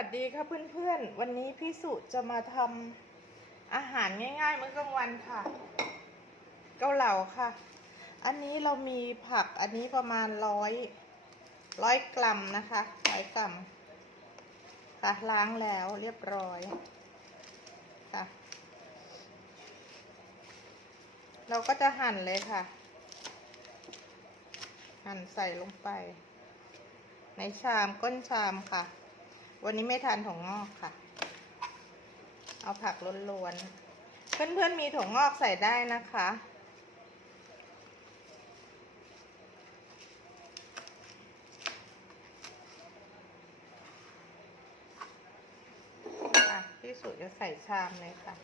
วัสดีค่ะเพื่อนๆ วันนี้พี่สุจะมาทำอาหารง่ายๆมื้อกลางวันค่ะ เกาเหลาค่ะ อันนี้เรามีผักอันนี้ประมาณร้อยร้อยกรัมนะคะร้อยกรัมค่ะล้างแล้วเรียบร้อยค่ะ เราก็จะหั่นเลยค่ะ หั่นใส่ลงไป ในชามก้นชามค่ะ วันนี้ไม่ทานถั่วงอกค่ะ เอาผักล้วนๆ เพื่อนๆมีถั่วงอกใส่ได้นะคะ พี่สุจะใส่ชามเลยค่ะ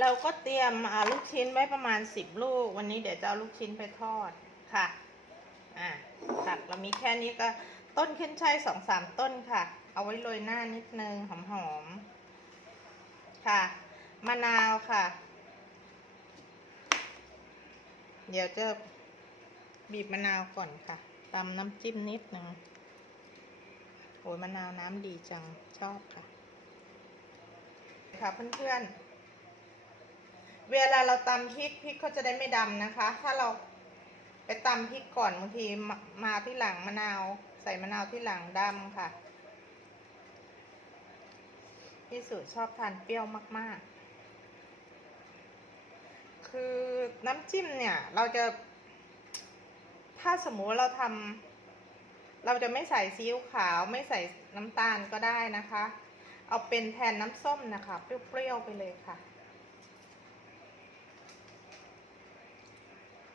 เราก็เตรียมลูกชิ้นไว้ประมาณสิบลูก วันนี้เดี๋ยวจะเอาลูกชิ้นไปทอดค่ะ อ่าผักเรามีแค่นี้ก็ต้นขึ้นช่ายสองสามต้นค่ะ เอาไว้โรยหน้านิดนึงหอมๆค่ะ มะนาวค่ะ เดี๋ยวจะบีบมะนาวก่อนค่ะตำน้ำจิ้มนิดนึงโอ้ยมะนาวน้ำดีจังชอบค่ะ ค่ะเพื่อนๆ เวลาเราตำพริกพริกเขาจะได้ไม่ดำนะคะ ถ้าเราไปตำพริกก่อนบางทีมามาที่หลังมะนาว ใส่มะนาวที่หลังดำค่ะพี่สุชอบทานเปรี้ยวมาก ๆ คือน้ำจิ้มเนี่ยเราจะ ถ้าสมมุติเราทำเราจะไม่ใส่ซีอิ๊วขาวไม่ใส่น้ำตาลก็ได้นะคะ เอาเป็นแทนน้ำส้มนะคะ เปรี้ยว ๆ ไปเลยค่ะ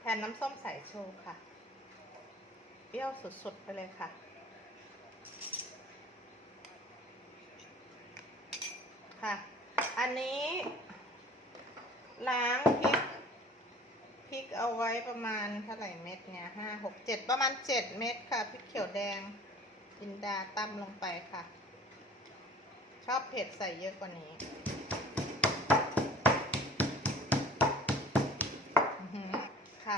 แทนน้ำส้มสายชูค่ะ เปรี้ยวสุดๆ ไปเลยค่ะ ค่ะ อันนี้ ล้างพริกพริกเอาไว้ประมาณเท่าไหร่เม็ดเนี่ยห้าหกเจ็ดประมาณเจ็ดเม็ดค่ะพริกเขียวแดงจินดาตั้มลงไปค่ะ ชอบเผ็ดใส่เยอะกว่านี้อื้อหือค่ะ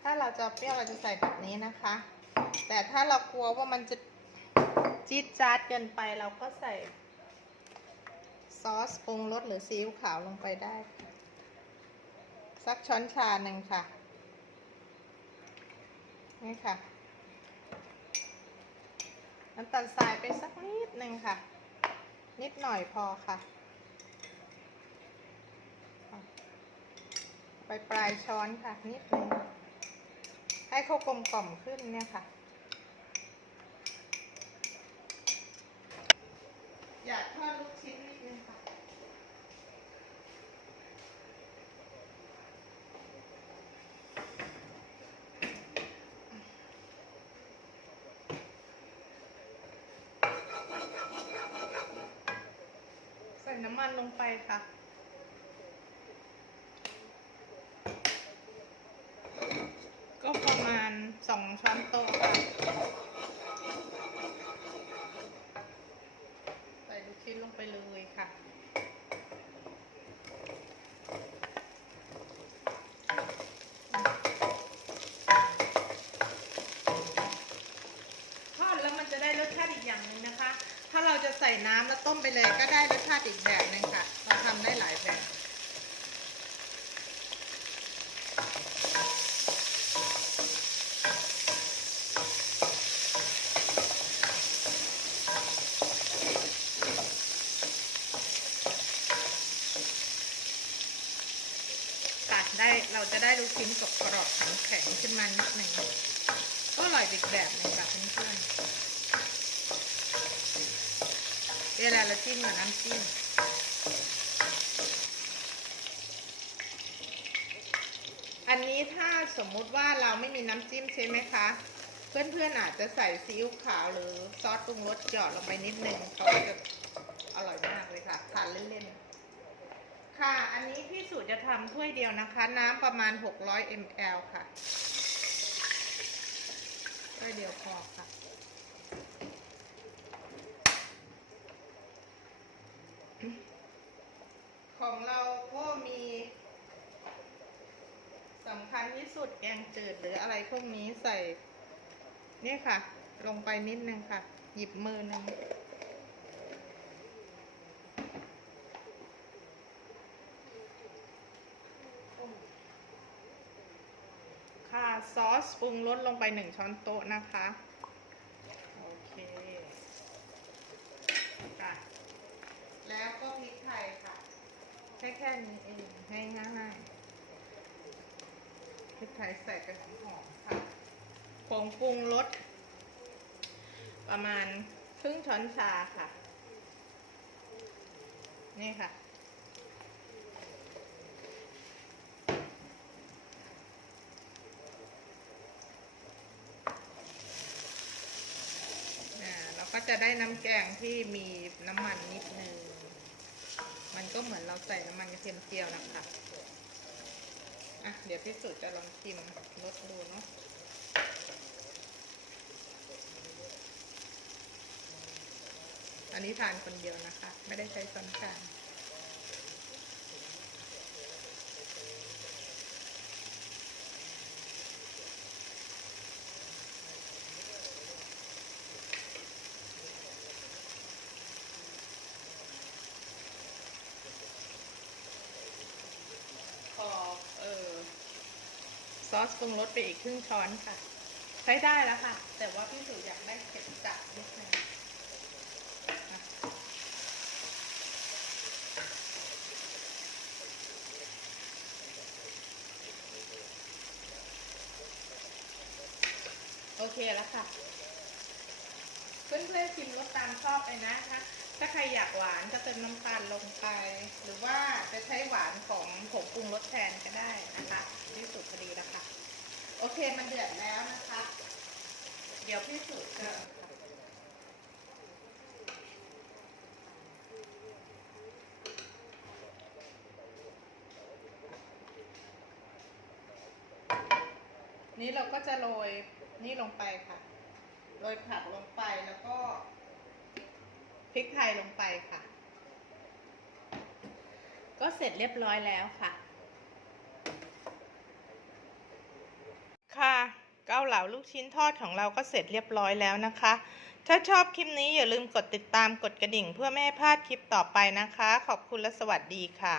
ถ้าเราจะเปรี้ยวเราจะใส่แบบนี้นะคะ แต่ถ้าเรากลัวว่ามันจะจี๊ดจ๊าดเกินไปเราก็ใส่ซอสปรุงรสหรือซีอิ๊วขาวลงไปได้ สักช้อนชาหนึ่งค่ะนี่ค่ะ น้ำตาลทรายไปสักนิดหนึ่งค่ะ นิดหน่อยพอค่ะ ไปปลายช้อนค่ะนิดหนึ่ง ให้เขากลมกล่อมขึ้นเนี่ยค่ะ อยากทอดลูกชิ้นนิดนึงค่ะ ใส่น้ำมันลงไปค่ะ ก็ประมาณสองช้อนโต๊ะค่ะ ใส่ลูกชิ้นลงไปเลยค่ะ ทอดแล้วมันจะได้รสชาติอีกอย่างหนึ่งนะคะ ถ้าเราจะใส่น้ำแล้วต้มไปเลยก็ได้รสชาติอีกแบบหนึ่งค่ะ เราทำได้หลายแบบตัดได้เราจะได้ลูกชิ้นกรอบแข็งๆขึ้นมานิดหนึ่งก็อร่อยอีกแบบหนึ่งค่ะเพื่อนๆ เวลาเราจิ้มกับน้ำจิ้มอันนี้ถ้าสมมุติว่าเราไม่มีน้ำจิ้มใช่ไหมคะ เพื่อนๆอาจจะใส่ซีอิ๊วขาวหรือซอสปรุงรสหยอดลงไปนิดนึงเขาก็จะอร่อยมากเลยค่ะทานเล่นๆค่ะ อันนี้พี่สุจะทำถ้วยเดียวนะคะ น้ำประมาณ 600 ml ค่ะถ้วยเดียวพอค่ะ ของเราก็มีสำคัญที่สุดแกงจืดหรืออะไรพวกนี้ใส่นี่ค่ะ ลงไปนิดนึงค่ะ หยิบมือหนึงค่ะซอสปรุงรสลงไปหนึ่งช้อนโต๊ะนะคะ โอเคค่ะแล้วก็พริกไทยค่ะ แค่แค่นี้เองง่ายๆพริกไทยใส่กันหอมค่ะผงปรุงรสประมาณครึ่งช้อนชาค่ะ นี่ค่ะ เราก็จะได้น้ำแกงที่มีน้ำมันนิดนึง มันก็เหมือนเราใส่น้ำมันกระเทียมเจียวนะคะอะเดี๋ยวพี่สุดจะลองชิมรสดูเนาะอันนี้ทานคนเดียวนะคะ ไม่ได้ใช้ช้อนกลาง พอเออซ อสปรุงรสไปอีกครึ่งช้อนค่ะ ใช้ได้แล้วค่ะ แต่ว่าพี่สุอยากได้เผ็ดจัดนิดนึงโอเคแล้วค่ะ เพื่อนๆชิมรสตามชอบเลยนะคะ ถ้าใครอยากหวานก็เติมน้ำตาลลงไป หรือว่าจะใช้หวานของผงปรุงรสแทนก็ได้นะคะที่สุดพอดีแล้วค่ะ โอเคมันเดือดแล้วนะคะ เดี๋ยวพี่สุดจะนี่เราก็จะโรยนี่ลงไปค่ะ โรยผักลงไปแล้วก็ พริกไทยลงไปค่ะ ก็เสร็จเรียบร้อยแล้วค่ะ ค่ะเกาเหลาลูกชิ้นทอดของเราก็เสร็จเรียบร้อยแล้วนะคะ ถ้าชอบคลิปนี้อย่าลืมกดติดตามกดกระดิ่งเพื่อไม่ให้พลาดคลิปต่อไปนะคะ ขอบคุณและสวัสดีค่ะ